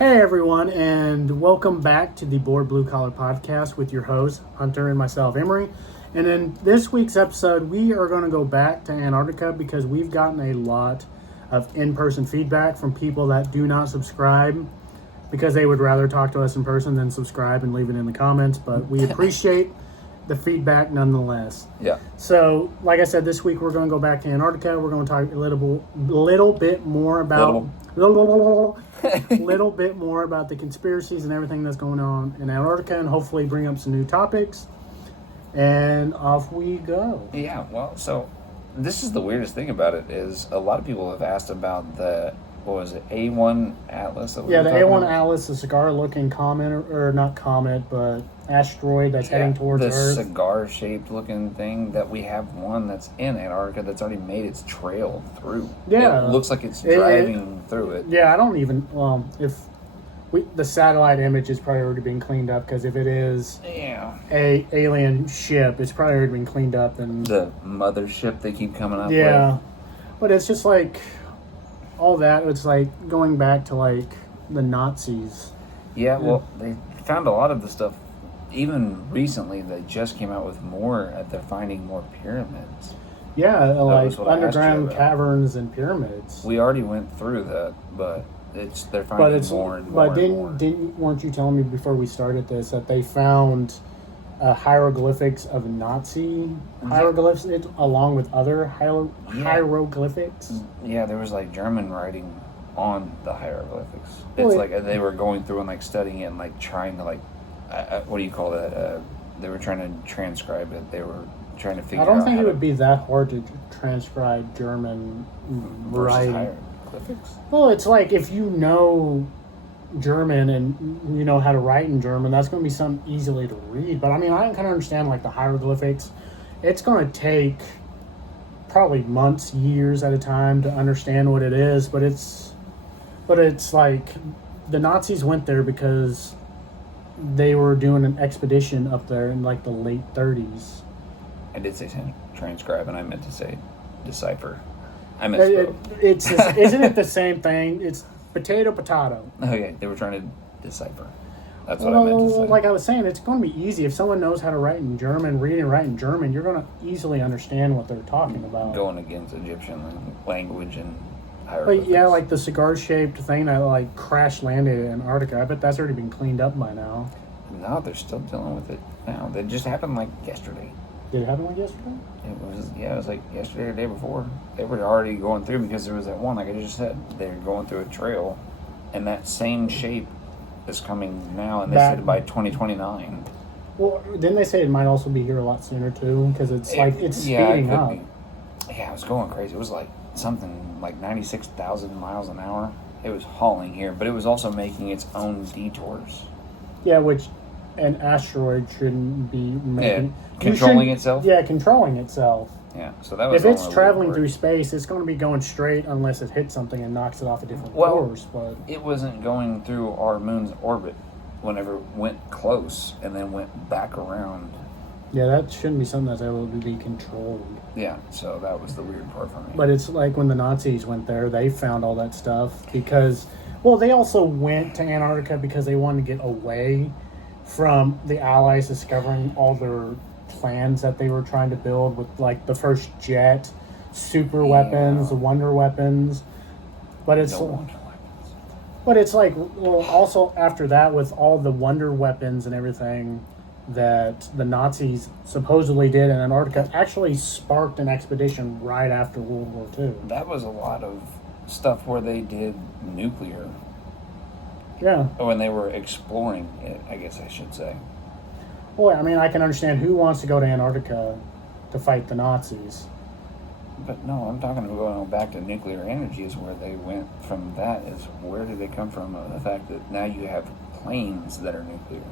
Hey everyone, and welcome back to the Board Blue Collar Podcast with your host, Hunter, and myself, Emery. And in this week's episode, we are going to go back to Antarctica because we've gotten a lot of in-person feedback from people that do not subscribe because they would rather talk to us in person than subscribe and leave it in the comments. But we appreciate the feedback nonetheless. Yeah. So, like I said, this week we're going to go back to Antarctica. We're going to talk a little bit more about... little bit more about the conspiracies and everything that's going on in Antarctica, and hopefully bring up some new topics. And off we go. Yeah, well, so this is the weirdest thing about it is a lot of people have asked about the, what was it, A1 Atlas? The A1 Atlas, the cigar-looking comet, or not comet, but asteroid that's heading towards Earth. The cigar-shaped looking thing that we have one that's in Antarctica that's already made its trail through. Yeah. It looks like it's driving through it. Yeah, I don't even, the satellite image is probably already being cleaned up, because if it is a alien ship, it's probably already been cleaned up. And the mothership they keep coming up with. Yeah, but it's just like, all that, it's like going back to like the Nazis. Yeah, well, they found a lot of the stuff. Even recently, they just came out with more. They're finding more pyramids. Yeah, like underground caverns and pyramids. We already went through that, but they're finding more and more. But weren't you telling me before we started this that they found hieroglyphics of Nazi hieroglyphs along with other hieroglyphics? Yeah, there was like German writing on the hieroglyphics. It's like they were going through and like studying it and like trying to like. What do you call that? They were trying to transcribe it. They were trying to figure out. I don't think it would be that hard to transcribe German writing. Hieroglyphics? Well, it's like if you know German and you know how to write in German, that's going to be something easily to read. But I mean, I can kind of understand like the hieroglyphics. It's going to take probably months, years at a time to understand what it is. But it's like the Nazis went there because they were doing an expedition up there in like the late 30s. I did say transcribe, and I meant to say decipher. I misspoke. Isn't it the same thing? It's potato. Okay, they were trying to decipher. That's what I meant to say. Like I was saying, it's going to be easy. If someone knows how to write in German, read and write in German, you're going to easily understand what they're talking about. Going against Egyptian language and but yeah, like the cigar-shaped thing that like crash landed in Antarctica. I bet that's already been cleaned up by now. No, they're still dealing with it now. That just happened like yesterday. Did it happen like yesterday? It was like yesterday or the day before. They were already going through because there was that one, like I just said, they're going through a trail, and that same shape is coming now, and they said by 2029. Well, didn't they say it might also be here a lot sooner too? Because it's speeding up. Yeah, it was going crazy. It was like something like 96,000 miles an hour. It was hauling here, but it was also making its own detours. Yeah, which an asteroid shouldn't be making. Yeah, controlling itself? Yeah, controlling itself. Yeah, so that was. If it's traveling through space, it's going to be going straight unless it hits something and knocks it off a different course. But it wasn't going through our moon's orbit whenever it went close and then went back around. Yeah, that shouldn't be something that's able to be controlled. Yeah, so that was the weird part for me. But it's like when the Nazis went there, they found all that stuff because, well, they also went to Antarctica because they wanted to get away from the Allies discovering all their plans that they were trying to build with, like, the first jet, super weapons, the wonder weapons. But it's... But it's like, well, also after that, with all the wonder weapons and everything that the Nazis supposedly did in Antarctica, actually sparked an expedition right after World War II. That was a lot of stuff where they did nuclear. Yeah. When they were exploring it, I guess I should say. Well, I mean, I can understand who wants to go to Antarctica to fight the Nazis. But no, I'm talking about going back to nuclear energy is where they went from that is where did they come from? The fact that now you have planes that are nuclear.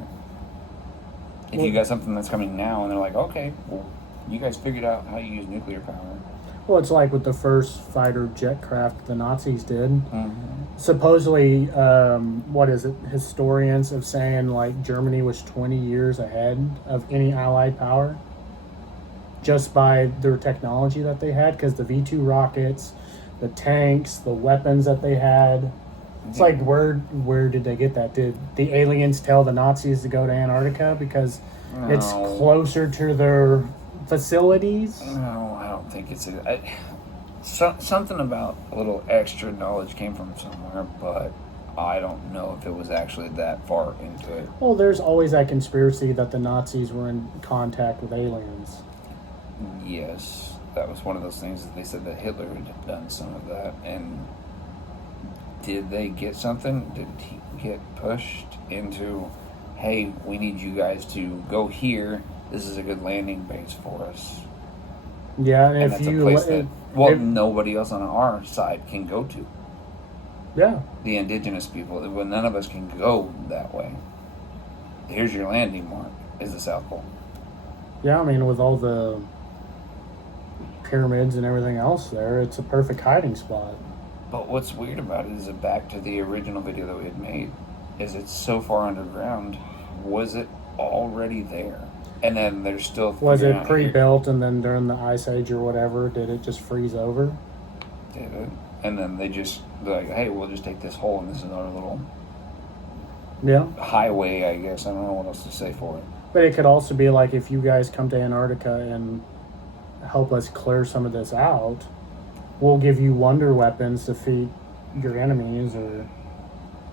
If you got something that's coming now and they're like, okay, well, you guys figured out how you use nuclear power. Well, it's like with the first fighter jet craft the Nazis did. Mm-hmm. Supposedly, historians have saying like Germany was 20 years ahead of any Allied power just by their technology that they had, because the V-2 rockets, the tanks, the weapons that they had. It's like, where did they get that? Did the aliens tell the Nazis to go to Antarctica because it's closer to their facilities? No, I don't think it's something about a little extra knowledge came from somewhere, but I don't know if it was actually that far into it. Well, there's always that conspiracy that the Nazis were in contact with aliens. Yes, that was one of those things that they said that Hitler had done some of that. And did they get something? Did he get pushed into, hey, we need you guys to go here. This is a good landing base for us. Yeah, and if that's you... a place that, nobody else on our side can go to. Yeah. The indigenous people, well, none of us can go that way. Here's your landing mark, is the South Pole. Yeah, I mean, with all the pyramids and everything else there, it's a perfect hiding spot. But what's weird about it is that back to the original video that we had made, is it's so far underground. Was it already there? And then there's still... Was it pre-built and then during the Ice Age or whatever, did it just freeze over? Did it? And then they're like, hey, we'll just take this hole and this is our little highway, I guess. I don't know what else to say for it. But it could also be like, if you guys come to Antarctica and help us clear some of this out, we'll give you wonder weapons to defeat your enemies, or...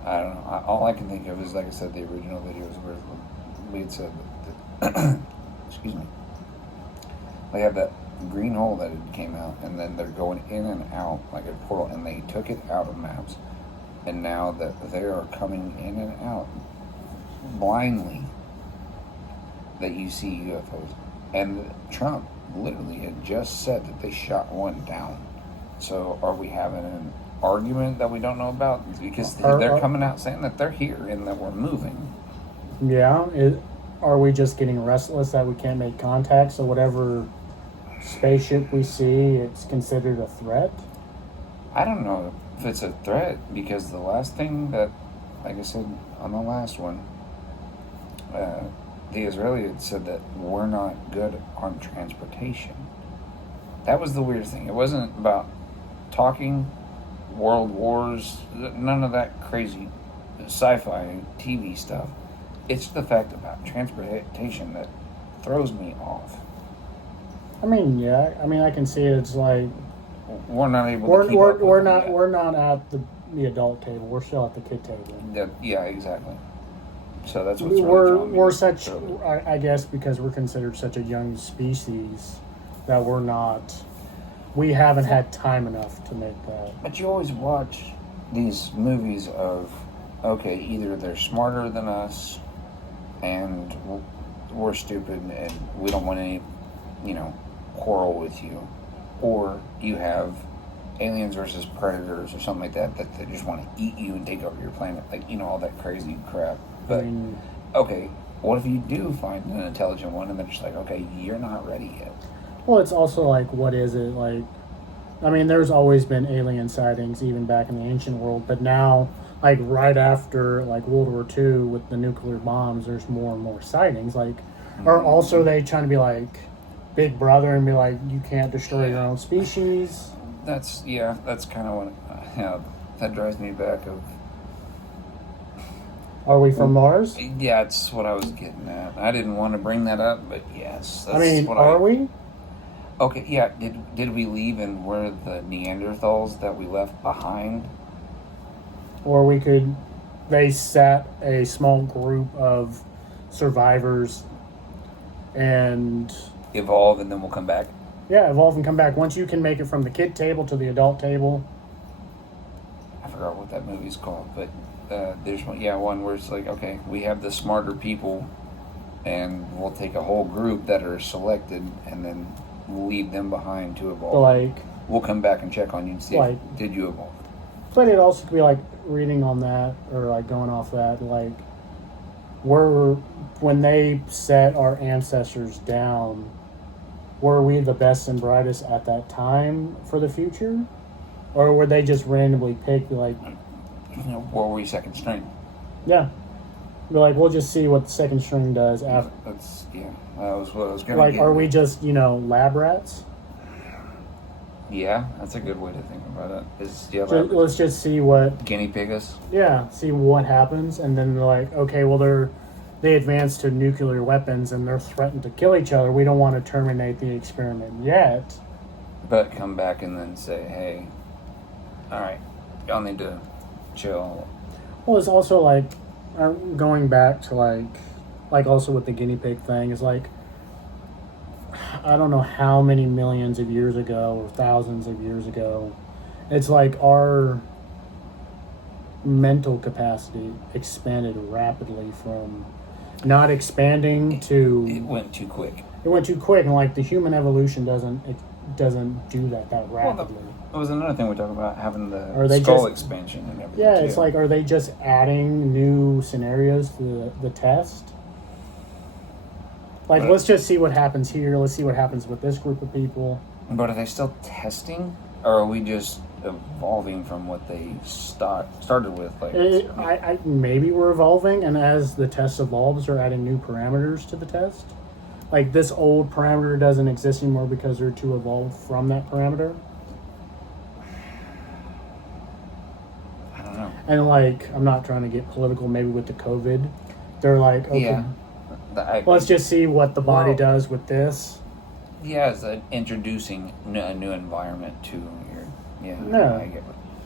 I don't know. All I can think of is, like I said, the original videos where we had said that excuse me. They have that green hole that it came out, and then they're going in and out like a portal, and they took it out of maps, and now that they are coming in and out blindly, that you see UFOs. And Trump literally had just said that they shot one down. So are we having an argument that we don't know about? Because they're coming out saying that they're here and that we're moving. Yeah. Are we just getting restless that we can't make contact, so whatever spaceship we see, it's considered a threat? I don't know if it's a threat, because the last thing that, like I said on the last one, the Israeli had said that we're not good on transportation. That was the weird thing. It wasn't about talking, world wars, none of that crazy sci-fi TV stuff. It's the fact about transportation that throws me off. I mean, yeah. I mean, I can see it. It's like we're not able to keep up we're not at the adult table. We're still at the kid table. Yeah, exactly. So that's what's we're such. I guess because we're considered such a young species that we haven't had time enough to make that. But you always watch these movies of, okay, either they're smarter than us and we're stupid and we don't want any, quarrel with you, or you have aliens versus predators or something like that they just want to eat you and take over your planet, all that crazy crap. But okay, what if you do find an intelligent one and they're just like, okay, you're not ready yet? Well, it's also like, what is it like? I mean, there's always been alien sightings even back in the ancient world, but now, like right after like World War II with the nuclear bombs, there's more and more sightings. Like, are also they trying to be like Big Brother and be like, you can't destroy your own species? That's kind of what that drives me back of. Are we from Mars? Yeah, that's what I was getting at. I didn't want to bring that up, but yes. That's are we? Okay, yeah. Did we leave and we're the Neanderthals that we left behind? Or they set a small group of survivors and... evolve and then we'll come back? Yeah, evolve and come back. Once you can make it from the kid table to the adult table. I forgot what that movie's called, but there's one where it's like, okay, we have the smarter people and we'll take a whole group that are selected and then we'll leave them behind to evolve. We'll come back and check on you and see did you evolve. But it also could be like reading on that or like going off that, like when they set our ancestors down, were we the best and brightest at that time for the future? Or were they just randomly picked, like... were we second string? Yeah. Be like, we'll just see what the second string does after. That was what I was going to Like, are we just, lab rats? Yeah, that's a good way to think about it. Is yeah, Let's just see what guinea pig us? see what happens, and then they're like, okay, well they advance to nuclear weapons and they're threatened to kill each other. We don't want to terminate the experiment yet. But come back and then say, hey, all right, y'all need to chill. Well, it's also like going back to like also with the guinea pig thing is like, I don't know how many millions of years ago or thousands of years ago, it's like our mental capacity expanded rapidly from not expanding to It went too quick. it went too quick, and like the human evolution doesn't do that rapidly. It was another thing we talked about, having Are the they skull just- expansion and everything. Yeah, too. it's like, are they just adding new scenarios to the test? Like, Right. let's just see what happens here. Let's see what happens with this group of people. But are they still testing, or are we just evolving from what they started with? Like, I maybe we're evolving, and as the test evolves, they're adding new parameters to the test. Like, this old parameter doesn't exist anymore because they're too evolved from that parameter. I don't know. And like, I'm not trying to get political. Maybe with the COVID, they're like, okay, Yeah. let's just see what the body Well, does with this. Yeah, it's introducing a new environment to your. Yeah, No. I get it.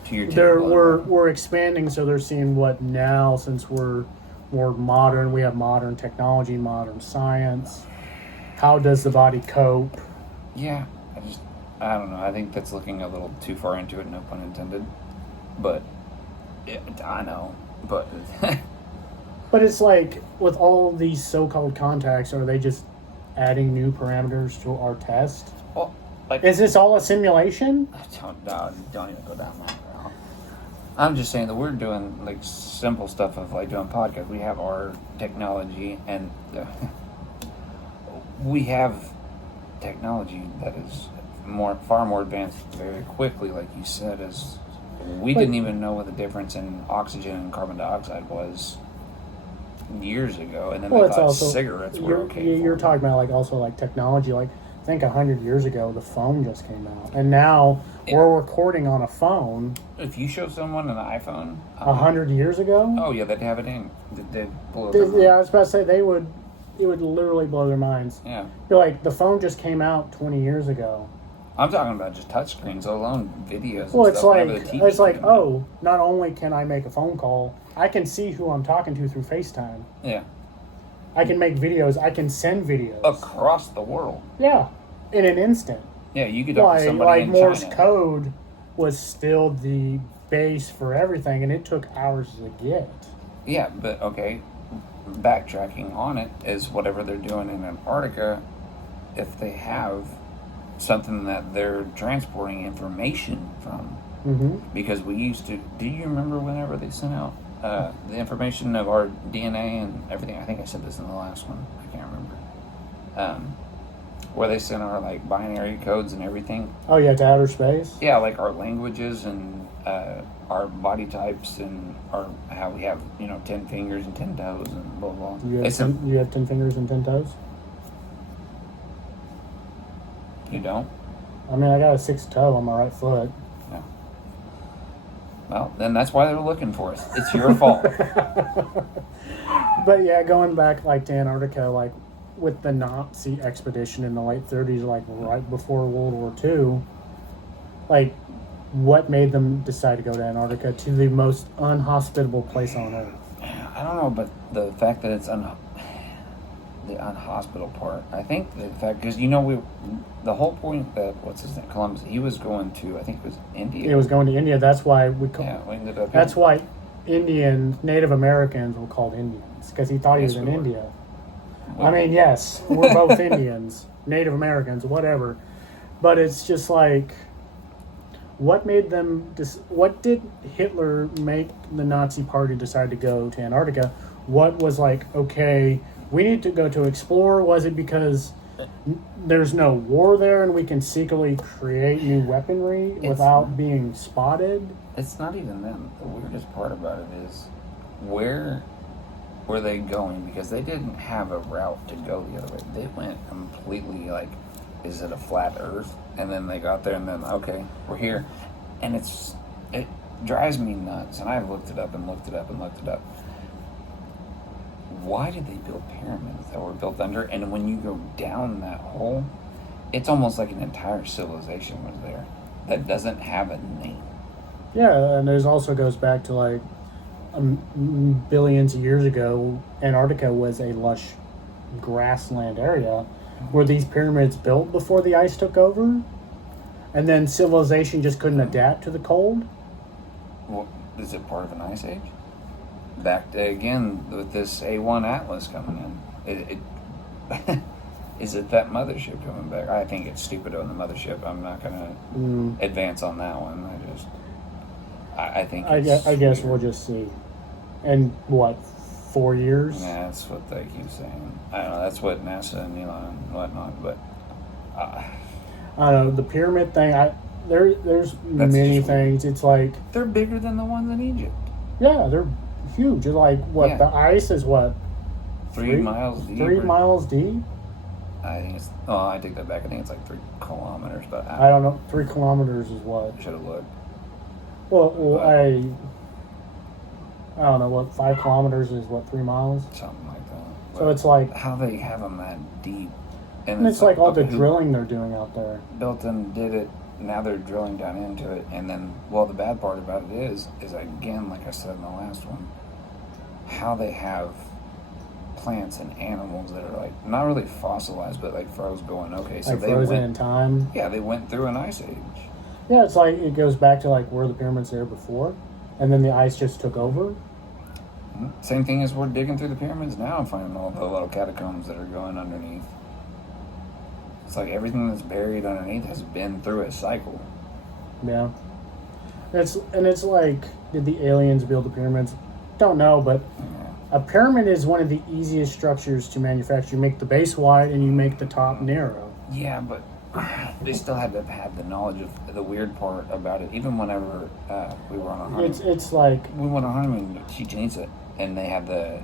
To your They're typical we're environment. we're expanding, so they're seeing what now, since we're more modern. We have modern technology, modern science. How does the body cope? Yeah, I don't know. I think that's looking a little too far into it, no pun intended. But I know, but But it's like with all these so-called contacts, are they just adding new parameters to our test? well, like Is this all a simulation? don't even go down that route. I'm just saying that we're doing like simple stuff of like doing podcasts. We have our technology, and we have technology that is far more advanced very quickly. Like you said, as we didn't even know what the difference in oxygen and carbon dioxide was years ago, and then Well, they it's thought also cigarettes were you're, okay. you're for talking about like also like technology. Like I think 100 years ago, the phone just came out, and now we're recording on a phone. If you show someone an iPhone, 100 years ago, oh yeah, they'd have it in. They'd blow their yeah, I mind. was about to say it would literally blow their minds. Yeah. You're like, the phone just came out 20 years ago. I'm talking about just touchscreens alone, videos. Well, and it's stuff, like whenever the TV it's like, came out. oh, not only can I make a phone call, I can see who I'm talking to through FaceTime. Yeah, I can make videos. I can send videos. across the world. Yeah, in an instant. Yeah, you could talk to somebody Like in Morse China. code was still the base for everything, and it took hours to get. Yeah, but okay, backtracking on it is whatever they're doing in Antarctica. If they have something that they're transporting information from, Mm-hmm. because we used to. Do you remember whenever they sent out the information of our DNA and everything? I think I said this in the last one. I can't remember. Where they sent our like binary codes and everything. Oh yeah, to outer space. Yeah, like our languages and our body types and how we have 10 fingers and 10 toes and blah blah. You have, you have 10 fingers and 10 toes. You don't? I mean, I got a 6th toe on my right foot. No. Well, then that's why they're looking for us. It's your fault. But yeah, going back like to Antarctica, like with the Nazi expedition in the late 30s, like right before World War II, like what made them decide to go to Antarctica, to the most unhospitable place on Earth? I don't know, but the fact that it's the unhospitable part, I think the fact, because the whole point that, what's his name, Columbus, he was going to, I think it was India. It was going to India. That's why we call. Yeah, we ended up. That's why Native Americans were called Indians, because he thought he Yes, was in we were. India. Well, I mean, yes, we're both Indians, Native Americans, whatever. But it's just like, what made them? What did Hitler make the Nazi Party decide to go to Antarctica? What was like, okay, we need to go to explore? Was it because there's no war there and we can secretly create new weaponry without being spotted? it's not even them. The weirdest part about it is, where were they going? Because they didn't have a route to go the other way. They went completely like is it a flat Earth? And then they got there, and then okay, we're here, and it drives me nuts. And I've looked it up and looked it up and looked it up. Why did they build pyramids that were built under? And when you go down that hole, it's almost like an entire civilization was there that doesn't have a name. Yeah, and it also goes back to like billions of years ago. Antarctica was a lush grassland area. Were these pyramids built before the ice took over? And then civilization just couldn't adapt to the cold? Well, is it part of an ice age? Back to, again, with this A1 Atlas coming in. It is it that mothership coming back? I think it's stupid on the mothership. I'm not going to advance on that one. I think I guess we'll just see. And what, 4 years? Yeah, that's what they keep saying. I don't know. That's what NASA and Elon and whatnot. But I don't know. The pyramid thing. There's many things. It's like they're bigger than the ones in Egypt. Yeah, they're huge. It's like what the ice is. What 3 miles deep? 3 miles deep. I think it's. Oh, I take that back. I think it's like 3 kilometers. But I don't know. 3 kilometers is what? I should have looked. Well, I don't know what 5 kilometers is. What 3 miles? Something like that. So it's like how they have them that deep, and it's like all the drilling they're doing out there. Built and did it. Now they're drilling down into it, and then the bad part about it is again, like I said in the last one, how they have plants and animals that are like not really fossilized, but like froze going. Okay, so like they frozen went in time. Yeah, they went through an ice age. Yeah, it's like it goes back to like were the pyramids there before, and then the ice just took over. Same thing as we're digging through the pyramids now and finding all the little catacombs that are going underneath. It's like everything that's buried underneath has been through a cycle. Yeah. It's like, did the aliens build the pyramids? Don't know, but a pyramid is one of the easiest structures to manufacture. You make the base wide and you make the top narrow. Yeah, but they still had to have had the knowledge of the weird part about it. Even whenever we were on a honeymoon. It's like... We went on a honeymoon to Chichen Itza, and they have the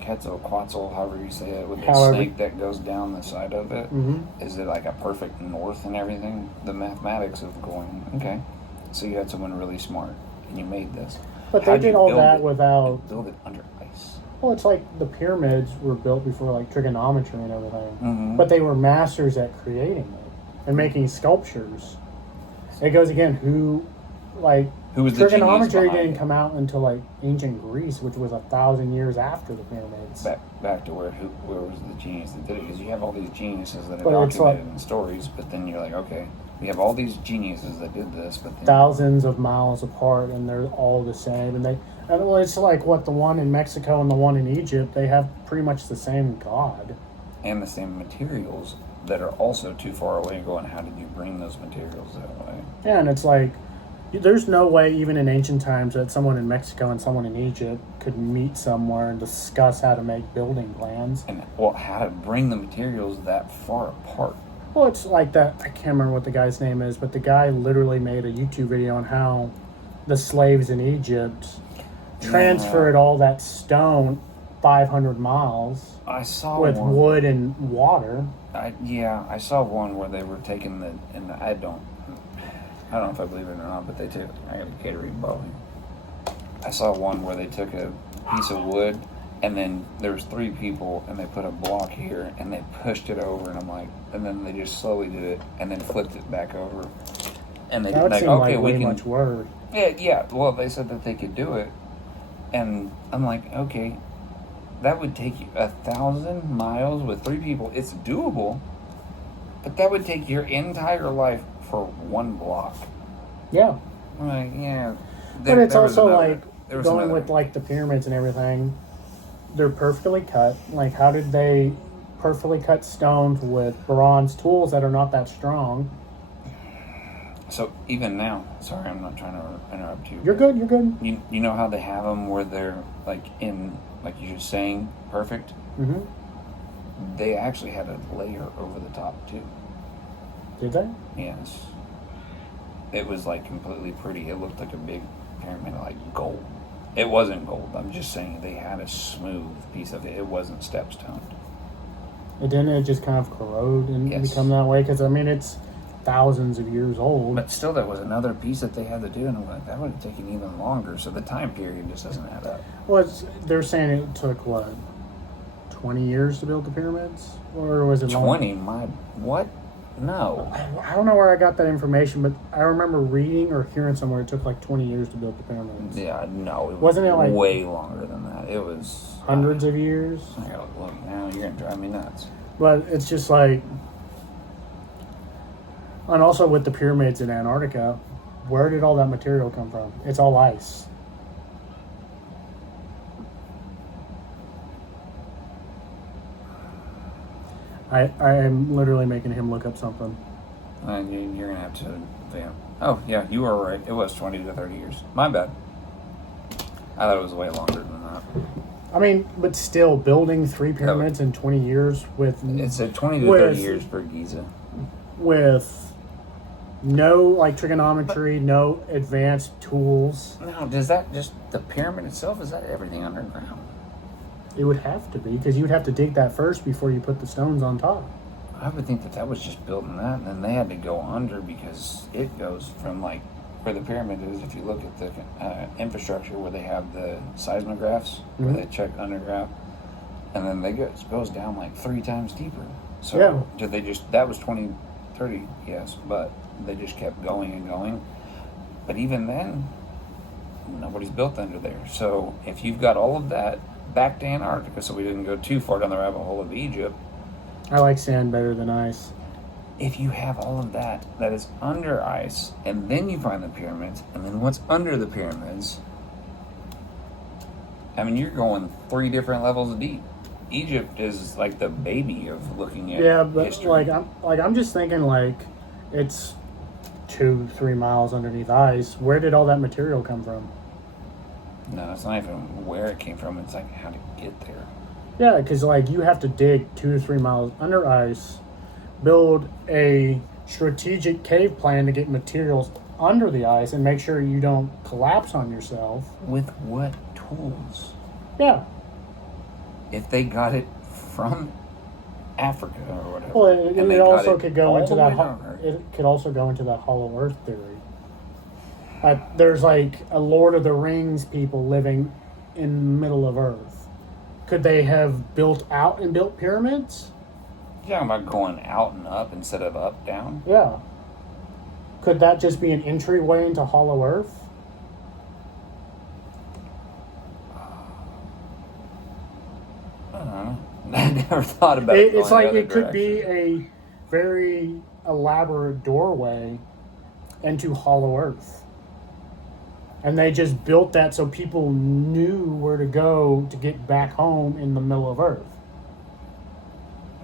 Quetzalcoatl, however you say it, with the snake that goes down the side of it. Mm-hmm. Is it like a perfect north and everything? The mathematics of going, okay, so you had someone really smart, and you made this. But they did all that without... Build it under ice. Well, it's like the pyramids were built before like trigonometry and everything. Mm-hmm. But they were masters at creating it and making sculptures. It goes again, who was trigonometry didn't come out until like ancient Greece, which was 1,000 years after the pyramids. Back to where was the genius that did it? Because you have all these geniuses that are documented in stories, but then you're like, okay, we have all these geniuses that did this, but then thousands of miles apart, and they're all the same. And it's like what the one in Mexico and the one in Egypt, they have pretty much the same god and the same materials that are also too far away. Going, how did you bring those materials that way? Yeah, and it's like, there's no way, even in ancient times, that someone in Mexico and someone in Egypt could meet somewhere and discuss how to make building plans. And, how to bring the materials that far apart. Well, it's like that, I can't remember what the guy's name is, but the guy literally made a YouTube video on how the slaves in Egypt transferred all that stone 500 miles I saw with one. Wood and water. I saw one where they were taking I don't know if I believe it or not, but I got a Gatorade bottle. I saw one where they took a piece of wood, and then there was 3 people, and they put a block here, and they pushed it over, and then they just slowly did it, and then flipped it back over. And they that would seem like way much work. Yeah. Well, they said that they could do it, and I'm like, okay, that would take you 1,000 miles with 3 people. It's doable, but that would take your entire life for 1 block. Yeah. I'm like, yeah. But it's also going with like the pyramids and everything. They're perfectly cut. Like, how did they perfectly cut stones with bronze tools that are not that strong? So even now, sorry, I'm not trying to interrupt you. You're good. You know how they have them where they're like you're just saying, perfect? Mm-hmm. They actually had a layer over the top too. Did they? Yes. It was like completely pretty. It looked like a big pyramid, like gold. It wasn't gold. I'm just saying they had a smooth piece of it. It wasn't stepstone. And didn't it just kind of corrode and Yes. become that way? Because, I mean, it's thousands of years old. But still, there was another piece that they had to do, and that would have taken even longer. So the time period just doesn't add up. Well, they're saying it took, what, 20 years to build the pyramids? Or was it 20? What? No. I don't know where I got that information, but I remember reading or hearing somewhere it took like 20 years to build the pyramids. Yeah, no. Wasn't it like way longer than that? It was hundreds of years? I gotta look now. You're gonna drive me nuts. But it's just like, and also with the pyramids in Antarctica, where did all that material come from? It's all ice. I am literally making him look up something. You're gonna have to. Oh yeah, you were right. It was 20 to 30 years. My bad. I thought it was way longer than that. I mean, but still, building 3 pyramids in 20 years with... It said 20 to 30 years for Giza. With no, like, trigonometry, no advanced tools. Now, does that just... The pyramid itself, is that everything underground? It would have to be, because you'd have to dig that first before you put the stones on top. I would think that was just building that, and then they had to go under because it goes from, like, where the pyramid is. If you look at the infrastructure where they have the seismographs, where they check underground, and then it goes down like 3 times deeper. So did they just... That was 20, 30, yes, but they just kept going and going. But even then, nobody's built under there. So if you've got all of that, back to Antarctica, so we didn't go too far down the rabbit hole of Egypt. I like sand better than ice. If you have all of that is under ice, and then you find the pyramids, and then what's under the pyramids, I mean, you're going 3 different levels of deep. Egypt is like the baby of looking at history. I'm just thinking, like, it's 2-3 miles underneath ice. Where did all that material come from? No, it's not even where it came from. It's like how to get there. Yeah, because, like, you have to dig 2 to 3 miles under ice, build a strategic cave plan to get materials under the ice and make sure you don't collapse on yourself. With what tools? Yeah. If they got it from Africa or whatever. Well, it also could go into that. It could also go into that Hollow Earth theory. There's like a Lord of the Rings people living in the middle of Earth. Could they have built out and built pyramids? You're talking about going out and up instead of up, down? Yeah. Could that just be an entryway into Hollow Earth? I don't know. I never thought about it. It's like it could be a very elaborate doorway into Hollow Earth. And they just built that so people knew where to go to get back home in the middle of Earth.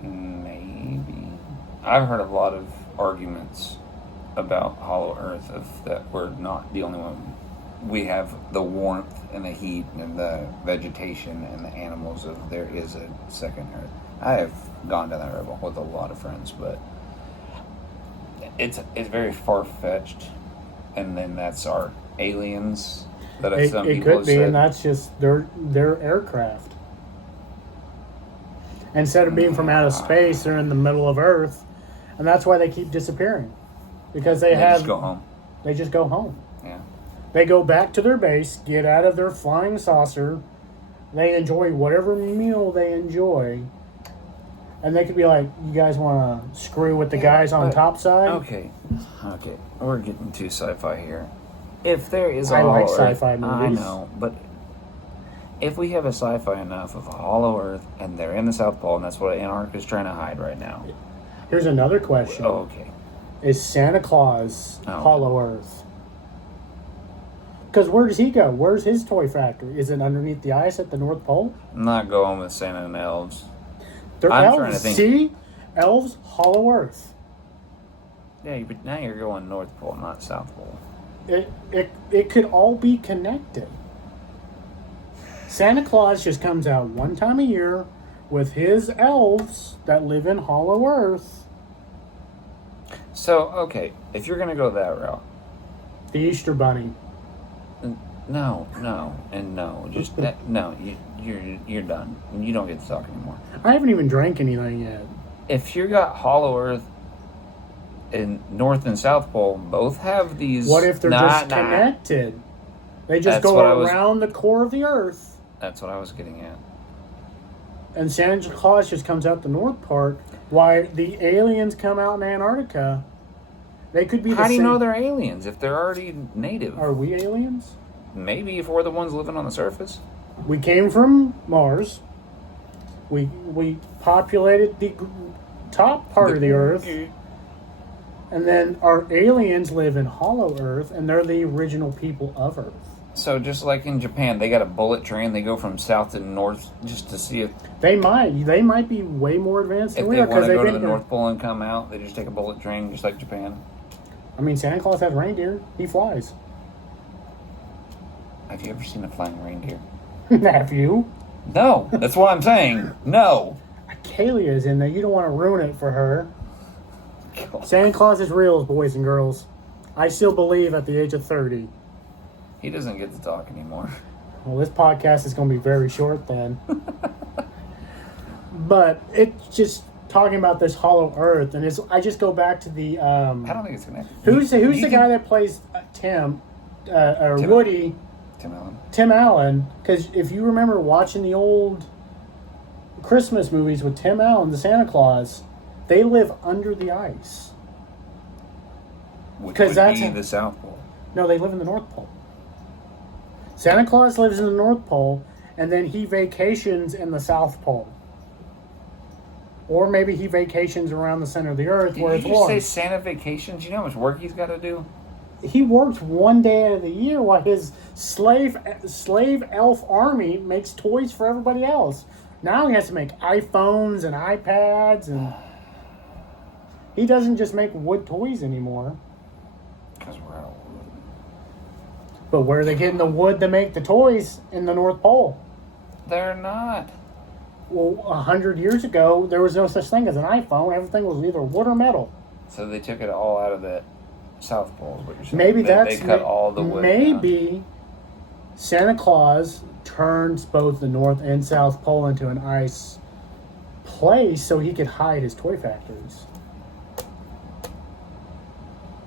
Maybe. I've heard a lot of arguments about Hollow Earth that we're not the only one. We have the warmth and the heat and the vegetation and the animals of there is a second Earth. I have gone down that rabbit hole with a lot of friends, but it's very far-fetched. And then that's our aliens that some it people could have be, said. and that's just their aircraft. Instead of being from out of space, they're in the middle of Earth, and that's why they keep disappearing. Because they just go home. They just go home. Yeah. They go back to their base, get out of their flying saucer, they enjoy whatever meal they enjoy, and they could be like, you guys want to screw with the guys on top side? Okay. We're getting too sci-fi here. If there is a I like Hollow sci-fi Earth, movies. I know, but if we have a sci-fi enough of a Hollow Earth, and they're in the South Pole, and that's what Antarctica is trying to hide right now. Here's another question. Oh, okay. Is Santa Claus Hollow Earth? Because where does he go? Where's his toy factory? Is it underneath the ice at the North Pole? I'm not going with Santa and elves. They're I'm elves. trying to think. See? Elves, Hollow Earth. Yeah, but now you're going North Pole, not South Pole. It could all be connected. Santa Claus just comes out one time a year with his elves that live in Hollow Earth. So, okay, if you're going to go that route. The Easter Bunny. No, and no. Just that. No, you're done. You don't get to talk anymore. I haven't even drank anything yet. If you got Hollow Earth and North and South Pole both have these. What if they're just connected? They just go around the core of the Earth. That's what I was getting at. And Santa Claus just comes out the North part. Why the aliens come out in Antarctica? They could be. How do you know they're aliens if they're already native? Are we aliens? Maybe if we're the ones living on the surface. We came from Mars. We populated the top part of the Earth. And then our aliens live in Hollow Earth, and they're the original people of Earth. So just like in Japan, they got a bullet train. They go from south to north just to see if they might be way more advanced than we are. If they want to go to the North Pole and come out, they just take a bullet train, just like Japan. I mean, Santa Claus has reindeer. He flies. Have you ever seen a flying reindeer? Have you? No, that's what I'm saying. No. Kalia is in there. You don't want to ruin it for her. Santa Claus is real, boys and girls. I still believe at the age of 30. He doesn't get to talk anymore. Well, this podcast is going to be very short then. But it's just talking about this Hollow Earth, and I just go back to the. I don't think it's connected. Who's the guy that plays Tim, or Tim Woody? Tim Allen. Tim Allen, because if you remember watching the old Christmas movies with Tim Allen, the Santa Claus, they live under the ice. Which would be the South Pole. No, they live in the North Pole. Santa Claus lives in the North Pole, and then he vacations in the South Pole. Or maybe he vacations around the center of the Earth where it's warm. Did you say Santa vacations? You know how much work he's got to do? He works one day out of the year while his slave elf army makes toys for everybody else. Now he has to make iPhones and iPads, and he doesn't just make wood toys anymore. Because we're out of wood. But where are they getting the wood to make the toys in the North Pole? They're not. Well, 100 years ago, there was no such thing as an iPhone. Everything was either wood or metal. So they took it all out of the South Pole, is what you're saying. Maybe they cut all the wood. Maybe Santa Claus turns both the North and South Pole into an ice place so he could hide his toy factories.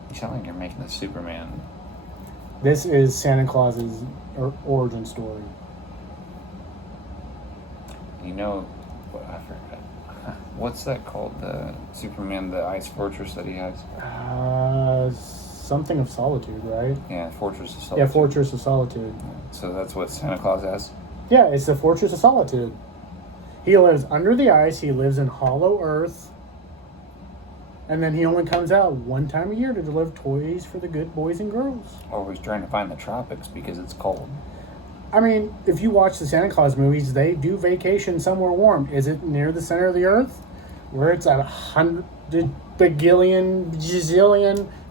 You sound like you're making a Superman. This is Santa Claus's origin story. You know, I forgot. What's that called? The Superman, the ice fortress that he has? Something of Solitude, right? Yeah, Fortress of Solitude. Yeah, Fortress of Solitude. So that's what Santa Claus has? Yeah, it's the Fortress of Solitude. He lives under the ice. He lives in Hollow Earth. And then he only comes out one time a year to deliver toys for the good boys and girls. Always trying to find the tropics because it's cold. I mean, if you watch the Santa Claus movies, they do vacation somewhere warm. Is it near the center of the Earth, where it's at 100 gazillion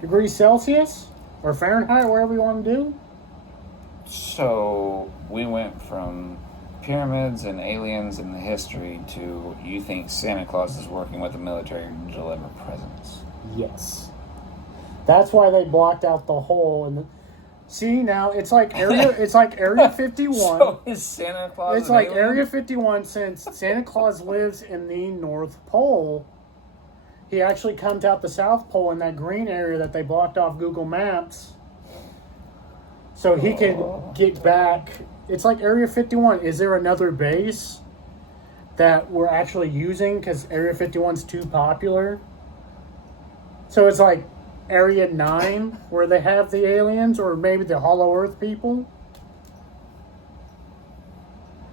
degrees Celsius or Fahrenheit, wherever you want to do? So we went from pyramids and aliens in the history to you think Santa Claus is working with the military to deliver presents. Yes. That's why they blocked out the hole in the. See, now it's like Area 51. So is Santa Claus It's like alien? Area 51, since Santa Claus lives in the North Pole. He actually comes out the South Pole in that green area that they blocked off Google Maps. So he can get back. It's like Area 51. Is there another base that we're actually using because Area 51's too popular? So it's like Area 9 where they have the aliens, or maybe the Hollow Earth people.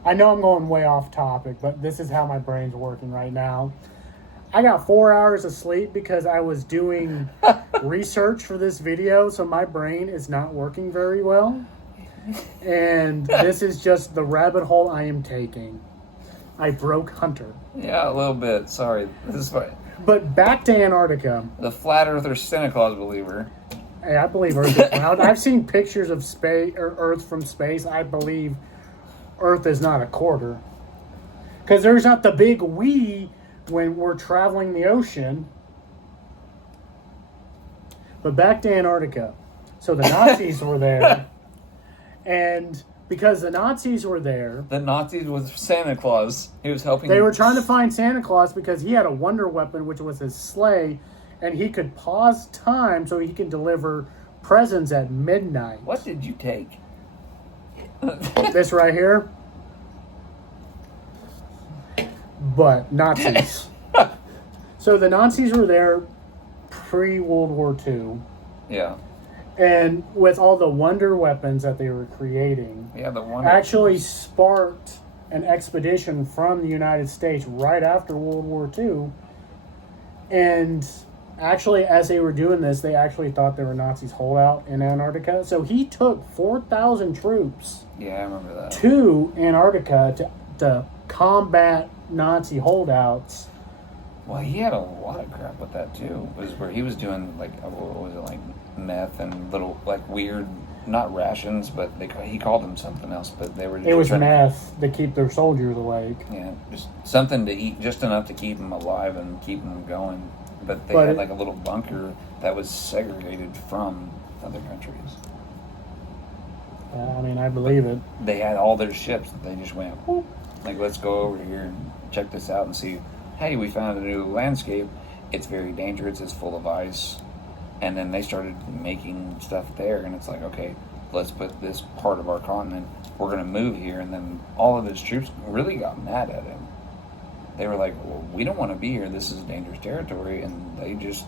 I know I'm going way off topic, but this is how my brain's working right now. I got 4 hours of sleep because I was doing research for this video, so my brain is not working very well. And this is just the rabbit hole I am taking. I broke Hunter. Yeah, a little bit. Sorry. This is fine. But back to Antarctica. The flat earther Santa Claus believer. Hey, I believe Earth is round. I've seen pictures of space or Earth from space. I believe Earth is not a quarter. Because there's not the big we when we're traveling the ocean. But back to Antarctica. So the Nazis were there. And because the Nazis were there, The Nazis was Santa Claus. He was helping. they were trying to find Santa Claus because he had a wonder weapon, which was his sleigh, and he could pause time so he could deliver presents at midnight. What did you take? This right here. But Nazis. So the Nazis were there pre-World War II. Yeah. And with all the wonder weapons that they were creating, Yeah, the one actually sparked an expedition from the United States right after World War II. And actually, as they were doing this, they actually thought there were Nazis holdout in Antarctica. So he took 4,000 troops Yeah, I remember that. to Antarctica to combat Nazi holdouts. Well, he had a lot of crap with that too. Was where he was doing like what was it, like meth and little like weird, not rations, but he called them something else. But they were just It was trying meth to keep their soldiers awake. Yeah, just something to eat, just enough to keep them alive and keep them going. But they But had it- like a little bunker that was segregated from other countries. I mean, I believe it. They had all their ships. They just went, whoop, like, let's go over here and check this out and see. Hey, we found a new landscape. It's very dangerous. It's full of ice. And then they started making stuff there, and it's like, okay, let's put this part of our continent. We're going to move here. And then all of his troops really got mad at him. They were like, well, we don't want to be here. This is dangerous territory. And they just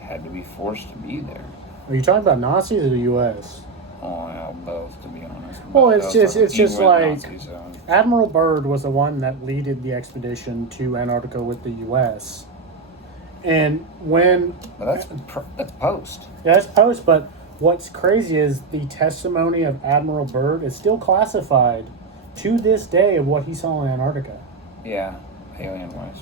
had to be forced to be there. Are you talking about Nazis or the U.S.? Oh, yeah, both, to be honest. Well, But it's those just you went like Nazi, so. Admiral Byrd was the one that leaded the expedition to Antarctica with the U.S. And when But that's post. yeah, that's post, but what's crazy is the testimony of Admiral Byrd is still classified to this day of what he saw in Antarctica. Yeah, alien wise.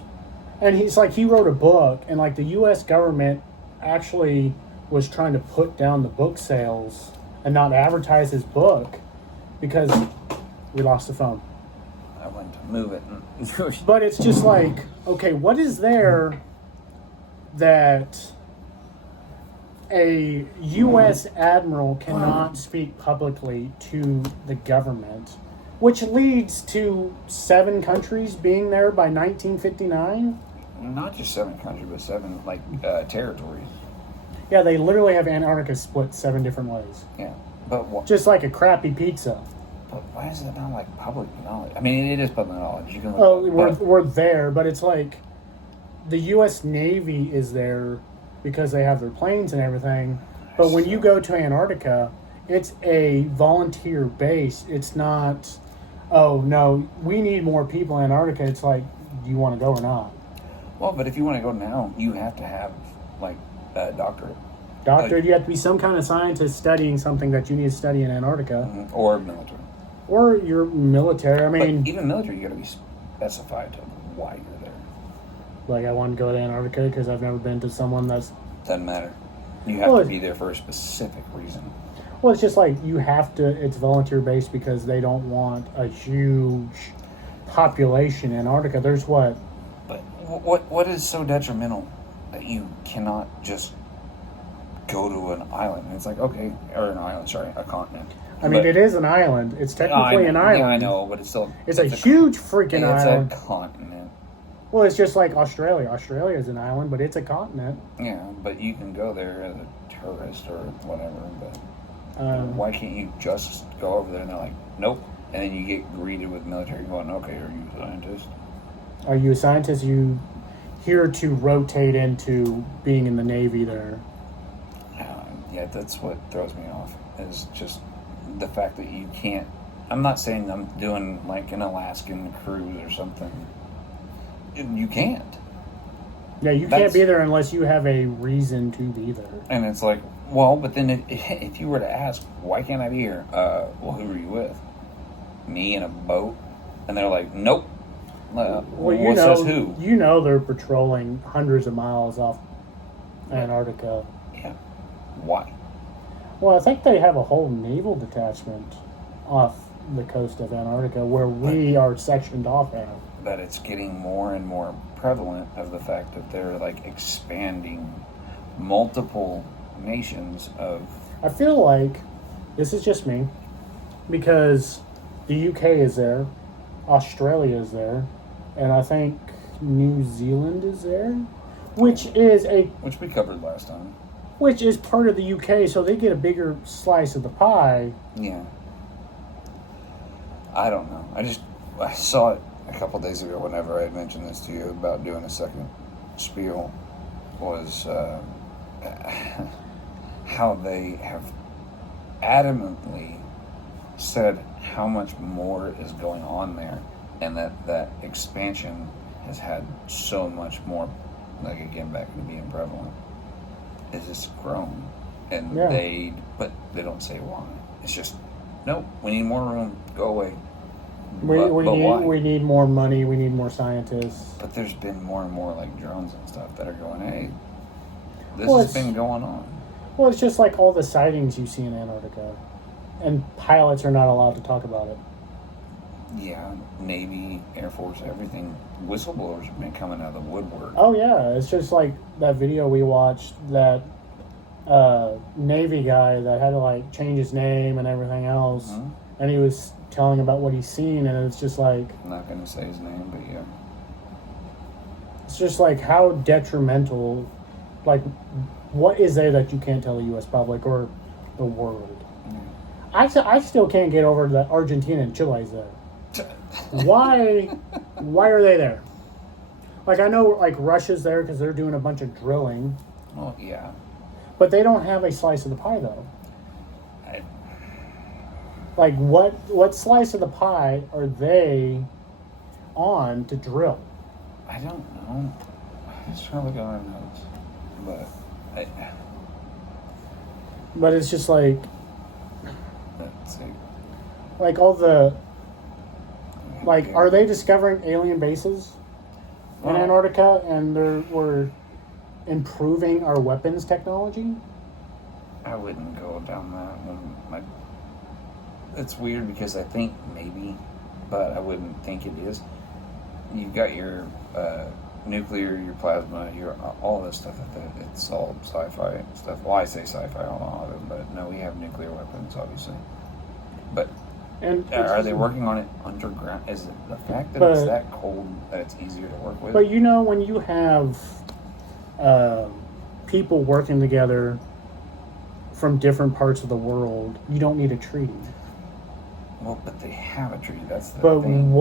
And he's like, he wrote a book, and like the U.S. government actually was trying to put down the book sales and not advertise his book because we lost the phone. I went to move it. And But it's just like, okay, what is there that a U.S. admiral cannot speak publicly to the government, which leads to 7 countries being there by 1959? not just 7 countries, but 7 territories. Yeah, they literally have Antarctica split 7 different ways. Yeah, but Just like a crappy pizza. But why is it not like public knowledge? I mean, it is public knowledge. You can look. Oh, but we're there, but it's like the U.S. Navy is there because they have their planes and everything. But when you go to Antarctica, it's a volunteer base. It's not, oh, no, we need more people in Antarctica. It's like, do you want to go or not? well, but if you want to go now, you have to have like a doctorate. Doctor, you have to be some kind of scientist studying something that you need to study in Antarctica. Or military. Or you're military. I mean, But even military, you got to be specified to why you're there. like I want to go to Antarctica because I've never been to someone that's... Doesn't matter. You have Well, to be there for a specific reason. Well, it's just like you have to... It's volunteer-based because they don't want a huge population in Antarctica. There's what? But what is so detrimental that you cannot just go to an island? And it's like, okay, or an island, sorry, a continent. I mean, But- it is an island. It's technically an island. Yeah, I know, but it's still... It's a huge freaking island. It's a continent. Well, it's just like Australia. Australia is an island, but it's a continent. Yeah, but you can go there as a tourist or whatever, but why can't you just go over there? And they're like, nope. And then you get greeted with military going, okay, are you a scientist? Are you a scientist? Are you here to rotate into being in the Navy there? Yeah, that's what throws me off, is just the fact that you can't... I'm not saying I'm doing like an Alaskan cruise or something. You can't. Yeah, you can't be there unless you have a reason to be there. And it's like, well, but then if you were to ask, why can't I be here? Well, who are you with? Me in a boat? And they're like, nope. Well, says who? You know they're patrolling hundreds of miles off Antarctica. Yeah. Why? Well, I think they have a whole naval detachment off the coast of Antarctica where we are sectioned off at. That it's getting more and more prevalent of the fact that they're like expanding multiple nations of... I feel like, this is just me, because the UK is there, Australia is there, and I think New Zealand is there, which which we covered last time. Which is part of the UK, so they get a bigger slice of the pie. Yeah. I don't know. I saw it a couple days ago whenever I had mentioned this to you about doing a second spiel, was how they have adamantly said how much more is going on there, and that expansion has had so much more, like again back to being prevalent, is just grown, and but they don't say why. It's just, nope, we need more room, go away. We need more money, we need more scientists. But there's been more and more like drones and stuff that are going, hey, this has been going on. Well, it's just like all the sightings you see in Antarctica, and pilots are not allowed to talk about it. Yeah, Navy, Air Force, everything. Whistleblowers have been coming out of the woodwork. Oh yeah, it's just like that video we watched, that Navy guy that had to like change his name and everything else, and he was telling about what he's seen, and it's just like, I'm not going to say his name, but yeah, it's just like how detrimental, like what is there that you can't tell the U.S. public or the world? I still can't get over that Argentina and Chile's there. Why are they there? Like, I know like Russia's there because they're doing a bunch of drilling. Well, yeah, but they don't have a slice of the pie though. Like, what slice of the pie are they on to drill? I don't know. I'm just trying to look at our notes, but it's just like, let's see. Like all the, like, are they discovering alien bases in Antarctica, and we're improving our weapons technology? I wouldn't go down that one. It's weird because I think maybe, but I wouldn't think it is. You've got your nuclear, your plasma, your all this stuff. It's all sci-fi stuff. Well, I say sci-fi on all of it, but no, we have nuclear weapons, obviously. But are they working on it underground? Is it the fact that it's that cold that it's easier to work with? But you know, when you have people working together from different parts of the world, you don't need a treaty. Well, but they have a treaty. That's the thing.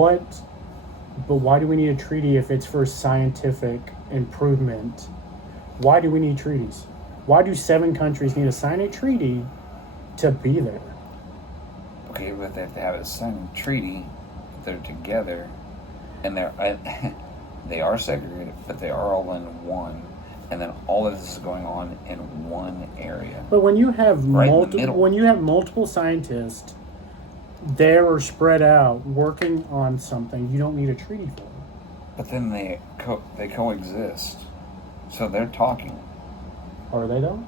But why do we need a treaty if it's for scientific improvement? Why do we need treaties? Why do 7 countries need to sign a treaty to be there? Okay, but they have to have a signed treaty. They're together, and they are segregated, but they are all in one. And then all of this is going on in one area. But when you have multiple scientists, they were spread out working on something, you don't need a treaty for it. But then they coexist, so they're talking. Are they though?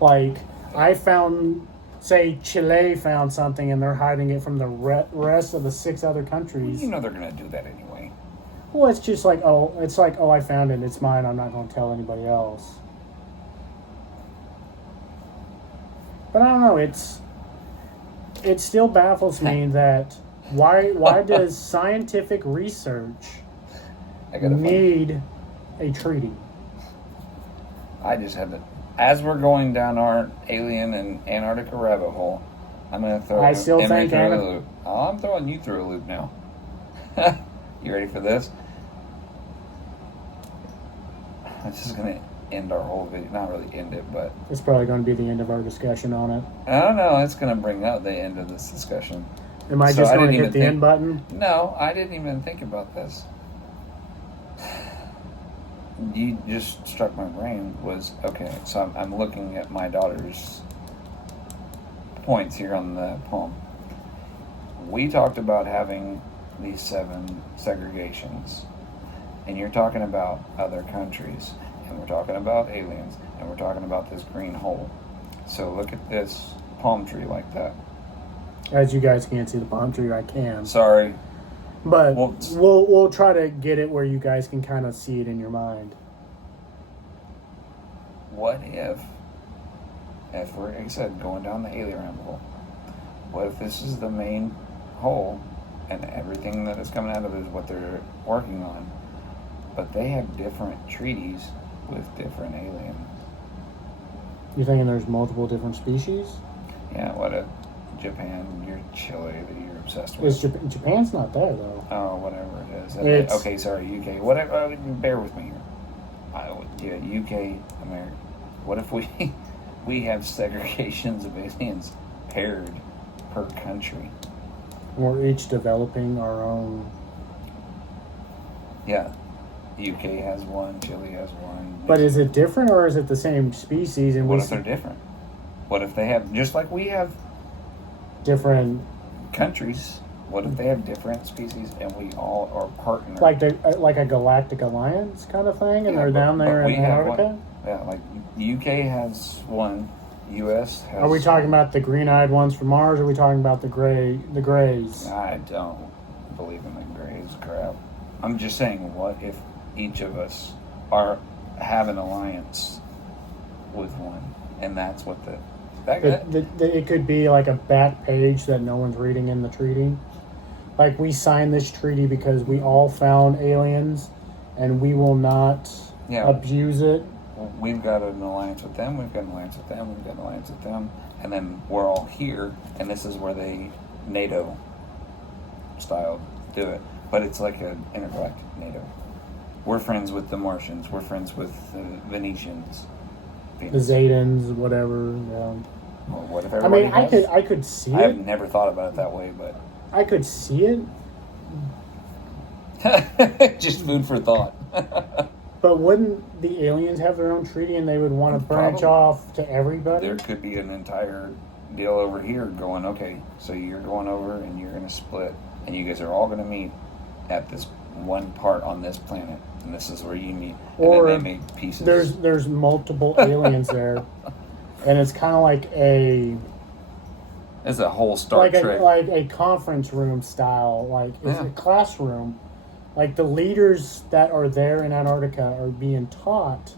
Like, I found, say Chile found something and they're hiding it from the rest of the 6 other countries. You know they're going to do that anyway. Well, it's just like, I found it, it's mine, I'm not going to tell anybody else. But I don't know, it still baffles me that why does scientific research need a treaty? I just had to, as we're going down our alien and Antarctica rabbit hole, I'm going to throw Emery through a loop. Oh, I'm throwing you through a loop now. You ready for this? I'm just going to end our whole video. Not really end it, but it's probably going to be the end of our discussion on it. I don't know. It's going to bring out the end of this discussion. Am I just going to hit the end button? No, I didn't even think about this. You just struck my brain. Okay, so I'm looking at my daughter's points here on the poem. We talked about having these 7 segregations, and you're talking about other countries, and we're talking about aliens, and we're talking about this green hole. So look at this palm tree like that. As you guys can't see the palm tree, I can. Sorry. But we'll try to get it where you guys can kind of see it in your mind. What if if we're, like I said, going down the alien rabbit hole, what if this is the main hole and everything that is coming out of it is what they're working on? But they have different treaties with different aliens. You thinking there's multiple different species? Yeah, what if Japan, you're Chile that you're obsessed with? Japan's not there though. Oh, whatever it is. It's- Okay, sorry, UK. Whatever. Bear with me here. Yeah, UK, America. What if we have segregations of aliens paired per country? We're each developing our own. Yeah, UK has one, Chile has one. But is it different or is it the same species? And What we if they're different? What if they have, just like we have different, countries, what if they have different species and we all are partners? like a galactic alliance kind of thing, and Yeah, they're down but there we in have Antarctica? one. Yeah, like UK has one, US has. Are we talking about the green-eyed ones from Mars? Or are we talking about the grays? I don't believe in the grays crap. I'm just saying, what if each of us have an alliance with one, and that's what It could be like a back page that no one's reading in the treaty. Like, we signed this treaty because we all found aliens, and we will not abuse it. We've got an alliance with them. We've got an alliance with them. We've got an alliance with them, and then we're all here, and this is where they NATO style do it. But it's like an intergalactic NATO. We're friends with the Martians. We're friends with the Venetians. The Zaytans, whatever. Well, what if I everybody mean, has? I could see I've it. never thought about it that way, but I could see it. just food for thought. But wouldn't the aliens have their own treaty and they would want to branch Probably. off to everybody? There could be an entire deal over here going, okay, so you're going over and you're going to split, and you guys are all going to meet at this one part on this planet, and this is where you meet, and Or then they make pieces. There's multiple aliens there, and it's kind of like It's a whole Star Trek. like a conference room style, like it's Yeah. a classroom. Like, the leaders that are there in Antarctica are being taught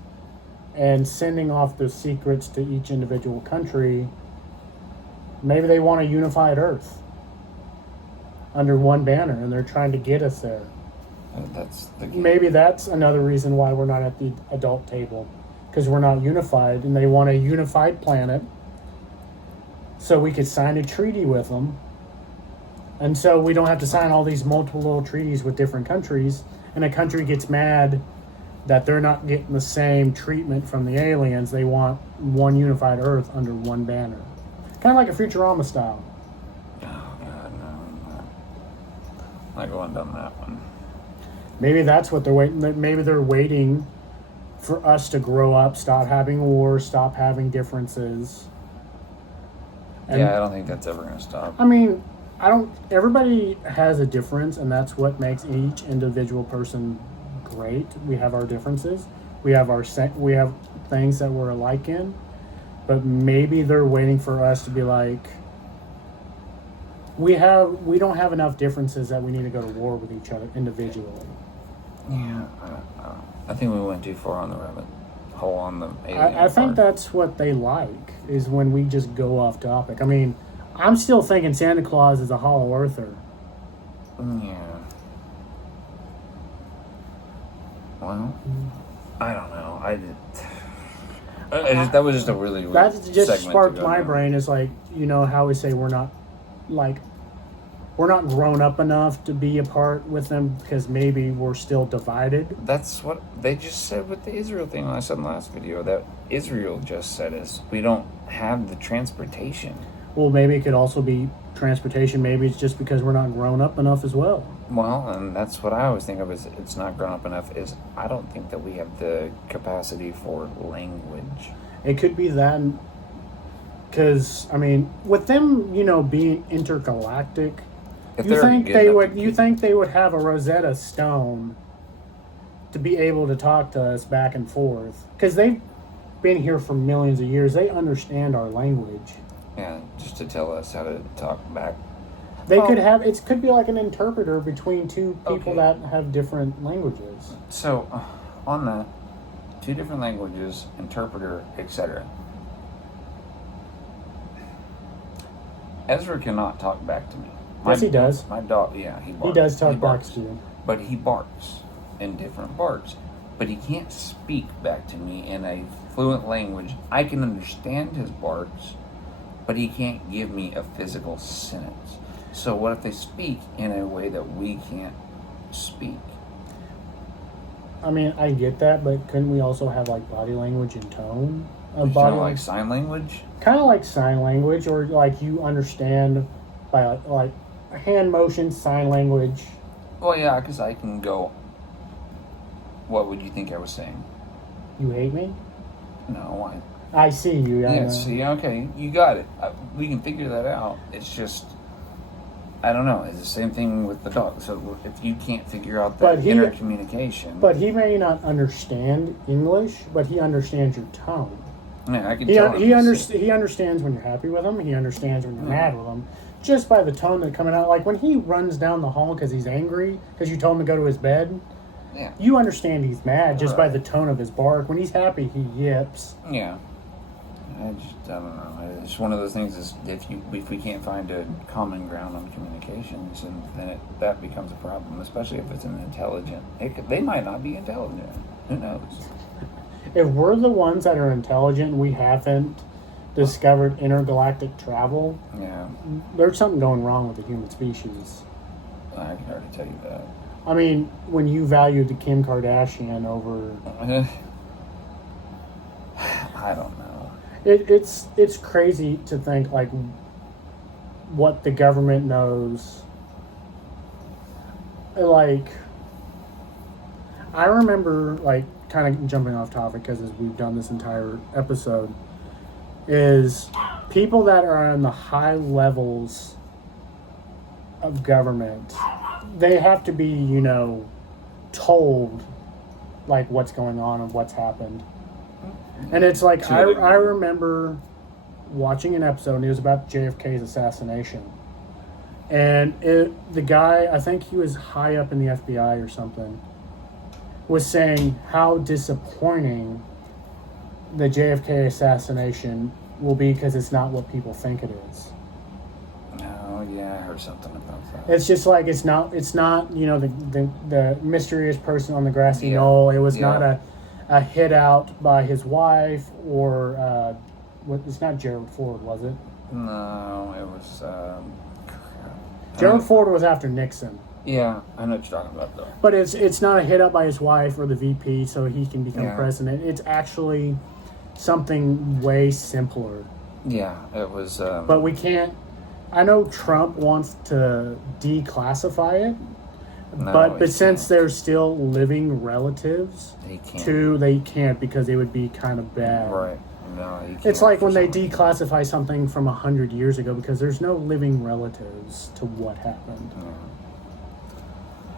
and sending off the secrets to each individual country. Maybe they want a unified Earth under one banner, and they're trying to get us there. That's the Maybe that's another reason why we're not at the adult table, because we're not unified, and they want a unified planet so we could sign a treaty with them. And so we don't have to sign all these multiple little treaties with different countries, and a country gets mad that they're not getting the same treatment from the aliens. They want one unified Earth under one banner. Kind of like a Futurama style. Oh, God, no. I'm not going down that one. Maybe that's what they're waiting. Maybe they're waiting for us to grow up, stop having wars, stop having differences. And, I don't think that's ever going to stop. I mean, everybody has a difference, and that's what makes each individual person great. We have our differences. We have we have things that we're alike in, but maybe they're waiting for us to be like, we don't have enough differences that we need to go to war with each other individually. Yeah, I think we went too far on the rabbit hole on the alien I think part. that's what they like, is when we just go off topic. I mean, I'm still thinking Santa Claus is a hollow earther. Yeah. Well, I don't know. That was just a really weird That just segment sparked to go my down. brain. Is like, how we say we're not grown up enough to be apart with them because maybe we're still divided. That's what they just said with the Israel thing I said in the last video. That Israel just said is we don't have the transportation. Well, maybe it could also be transportation. Maybe it's just because we're not grown up enough as well. Well, and that's what I always think of is it's not grown up enough. Is I don't think that we have the capacity for language. It could be that, because I mean, with them, being intergalactic, If you they're think good they enough would? to You keep- think they would have a Rosetta Stone to be able to talk to us back and forth? Because they've been here for millions of years. They understand our language. Yeah, just to tell us how to talk back. They Well- could have. It could be like an interpreter between two people Okay. that have different languages. So, on that, 2 different languages, interpreter, etc. Ezra cannot talk back to me. Yes, he does. My dog, yeah, he barks. He does talk back barks. to you. But he barks in different barks. But he can't speak back to me in a fluent language. I can understand his barks, but he can't give me a physical sentence. So what if they speak in a way that we can't speak? I mean, I get that, but couldn't we also have like body language and tone of Kind body? of like sign language? Kind of like sign language, or like you understand by like hand motion, sign language. Well, yeah, because I can go. What would you think I was saying? You hate me? No, I see you. yeah, see, okay, you got it. We can figure that out. It's just, I don't know. It's the same thing with the dog. So if you can't figure out that inner communication, but he may not understand English, but he understands your tone. Yeah, I can tell He understands when you're happy with him. He understands when you're mad with him, just by the tone that's coming out. Like when he runs down the hall because he's angry because you told him to go to his bed. Yeah. You understand he's mad just by the tone of his bark. When he's happy, he yips. Yeah. I don't know. It's one of those things. Is if we can't find a common ground on communications, and then that becomes a problem, especially if it's an intelligent. They might not be intelligent. Who knows? If we're the ones that are intelligent, we haven't discovered intergalactic travel. Yeah. There's something going wrong with the human species. I can already tell you that. I mean, when you valued the Kim Kardashian over, I don't know. It's crazy to think like what the government knows. Like, I remember like kind of jumping off topic because as we've done this entire episode, is people that are on the high levels of government, they have to be, told like what's going on and what's happened. And it's like I remember watching an episode and it was about JFK's assassination. And the guy, I think he was high up in the FBI or something, was saying how disappointing the JFK assassination will be because it's not what people think it is. Oh yeah, I heard something about that. It's just like it's not the mysterious person on the grassy knoll. It was not a hit out by his wife or it's not Gerald Ford, was it? No, it was Gerald Ford was after Nixon. Yeah, I know what you're talking about though. But it's not a hit out by his wife or the VP so he can become president. It's actually something way simpler. Yeah, it was but we can't. I know Trump wants to declassify it, but since they're still living relatives, they can't because it would be kind of bad. Right. No, you can't. It's like when they declassify something from 100 years ago because there's no living relatives to what happened.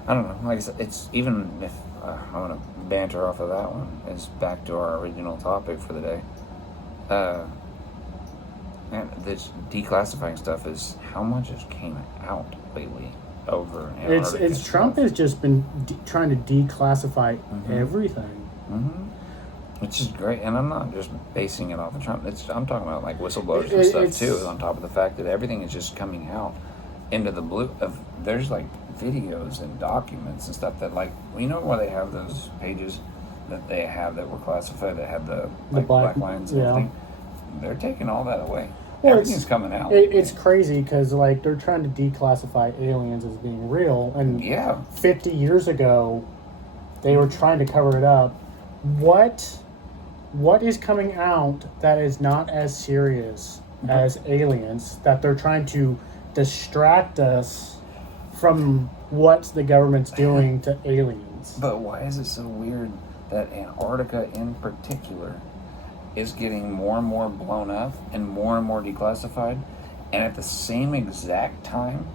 I don't know. Like I said, it's even if I want to banter off of that one, is back to our original topic for the day. And this declassifying stuff is how much has came out lately over Antarctica. It's Trump has just been trying to declassify everything. Which is great, and I'm not just basing it off of Trump. I'm talking about like whistleblowers and stuff too. On top of the fact that everything is just coming out into the blue. There's like videos and documents and stuff that, like, where they have those pages that they have that were classified that have the black lines and everything. They're taking all that away. Well, everything's coming out. It's crazy because like they're trying to declassify aliens as being real, and 50 years ago they were trying to cover it up. What is coming out that is not as serious as aliens that they're trying to distract us from what the government's doing to aliens? But why is it so weird that Antarctica in particular is getting more and more blown up and more declassified, and at the same exact time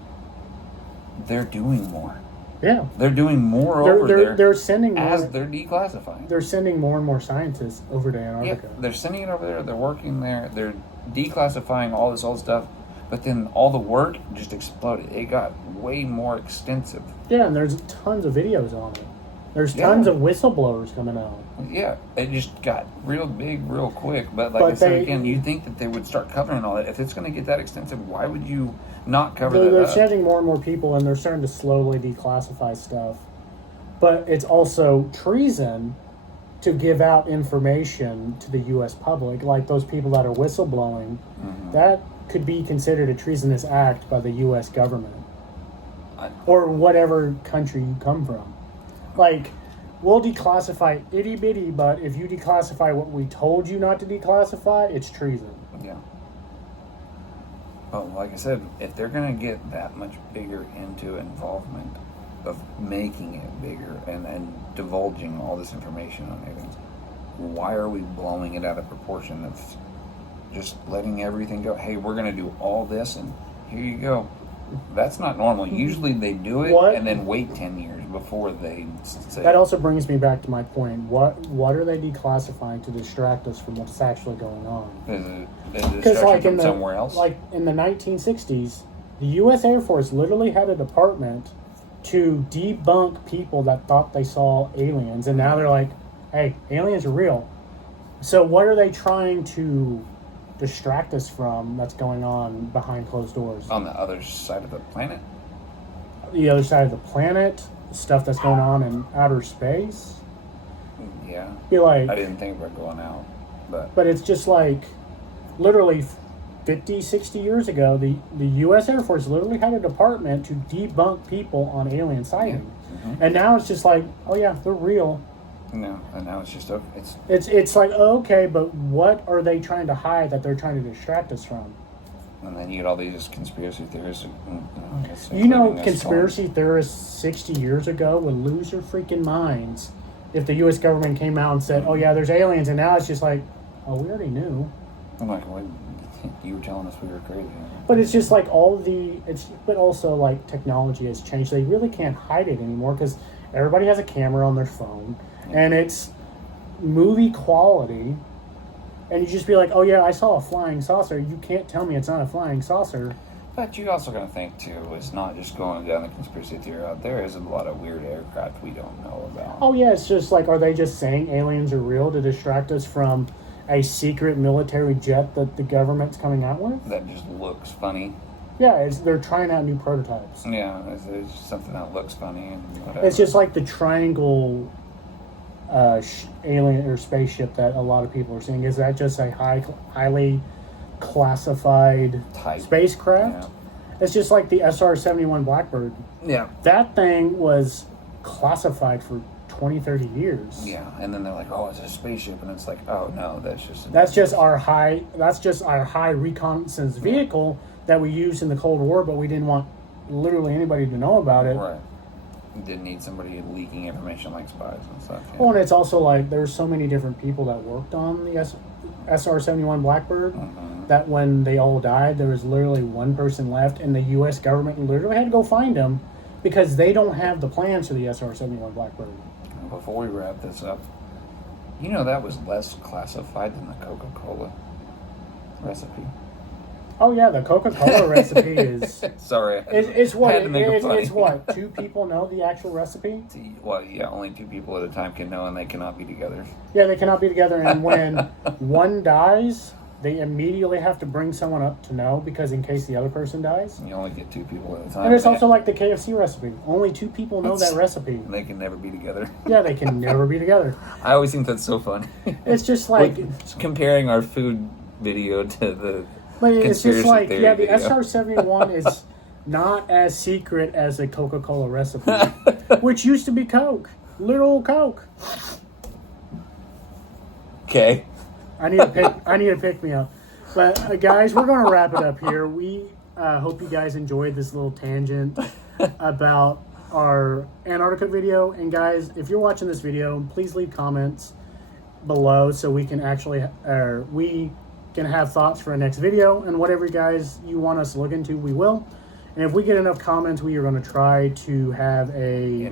they're doing more? Yeah, they're doing more over there. They're sending more, as they're declassifying. They're sending more and more scientists over to Antarctica. Yeah, they're sending it over there. They're working there. They're declassifying all this old stuff, but then all the work just exploded. It got way more extensive. Yeah, and there's tons of videos on it. There's tons of whistleblowers coming out. Yeah, it just got real big real quick. But like But I said again, you'd think that they would start covering all that. If it's going to get that extensive, why would you not cover that They're up? sending more and more people, and they're starting to slowly declassify stuff. But it's also treason to give out information to the U.S. public, like those people that are whistleblowing. Mm-hmm. That could be considered a treasonous act by the U.S. government or whatever country you come from. Like, we'll declassify itty bitty, but if you declassify what we told you not to declassify, it's treason. Yeah. Well, like I said, if they're going to get that much bigger into involvement of making it bigger and divulging all this information on aliens, why are we blowing it out of proportion of just letting everything go? Hey, we're going to do all this, and here you go. That's not normal. Usually they do it and then wait 10 years before they say. That also brings me back to my point. What are they declassifying to distract us from what's actually going on? Is it distraction from somewhere else? Like in the 1960s, the U.S. Air Force literally had a department to debunk people that thought they saw aliens, and now they're like, hey, aliens are real. So what are they trying to distract us from that's going on behind closed doors? On the other side of the planet? The other side of the planet, stuff that's going on in outer space. Yeah. Be like, I didn't think about going out, but it's just like, literally 50, 60 years ago, the U.S. Air Force literally had a department to debunk people on alien sightings. Yeah. Mm-hmm. And now it's just like, oh yeah, they're real. No, and now it's just it's like, okay, but what are they trying to hide that they're trying to distract us from? And then you get all these conspiracy theorists. Conspiracy theorists 60 years ago would lose their freaking minds if the U.S. government came out and said, oh yeah, there's aliens, and now it's just like, oh, we already knew. I'm like, what? You were telling us we were crazy. But it's just like but also like technology has changed. They really can't hide it anymore because everybody has a camera on their phone. And it's movie quality, and you just be like, oh yeah, I saw a flying saucer. You can't tell me it's not a flying saucer. But you also got to think, too, it's not just going down the conspiracy theory out there. There's a lot of weird aircraft we don't know about. Oh yeah, it's just like, are they just saying aliens are real to distract us from a secret military jet that the government's coming out with? That just looks funny. Yeah, they're trying out new prototypes. Yeah, it's something that looks funny and whatever. It's just like the triangle alien or spaceship that a lot of people are seeing. Is that just a highly classified spacecraft? Yeah. It's just like the SR-71 Blackbird. Yeah. That thing was classified for 20, 30 years. Yeah, and then they're like, oh, it's a spaceship, and it's like, oh no, that's just our high reconnaissance vehicle that we used in the Cold War, but we didn't want literally anybody to know about it. Right. Didn't need somebody leaking information like spies and stuff. Yeah. Well, and it's also like there's so many different people that worked on the SR-71 Blackbird that when they all died, there was literally one person left, and the U.S. government literally had to go find him because they don't have the plans for the SR-71 Blackbird. Before we wrap this up, that was less classified than the Coca-Cola recipe. Oh yeah, the Coca-Cola recipe is. Sorry, it's what it's what 2 people know the actual recipe. Well, yeah, only 2 people at a time can know, and they cannot be together. Yeah, they cannot be together, and when one dies, they immediately have to bring someone up to know because in case the other person dies. You only get 2 people at a time. And it's also like the KFC recipe. Only 2 people know that recipe. And they can never be together. Yeah, they can never be together. I always think that's so funny. It's just like comparing our food video to the. But it's just like, yeah, the video. SR-71 is not as secret as the Coca-Cola recipe, which used to be Coke. Literal Coke. Okay. I need to pick me up. But guys, we're going to wrap it up here. We hope you guys enjoyed this little tangent about our Antarctica video. And guys, if you're watching this video, please leave comments below so we can actually, we can have thoughts for our next video, and whatever guys you want us to look into, we will. And if we get enough comments, we are going to try to have a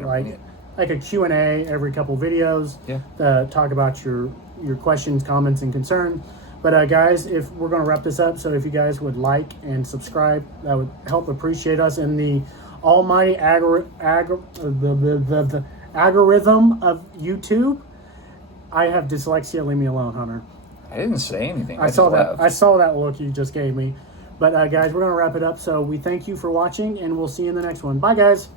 like a Q&A every couple videos. Yeah. Talk about your questions, comments, and concerns. But guys, if we're going to wrap this up, so if you guys would like and subscribe, that would help appreciate us in the almighty algorithm of YouTube. I have dyslexia. Leave me alone, Hunter. I didn't say anything. I saw that. I saw that look you just gave me. But guys, we're gonna wrap it up. So we thank you for watching, and we'll see you in the next one. Bye, guys.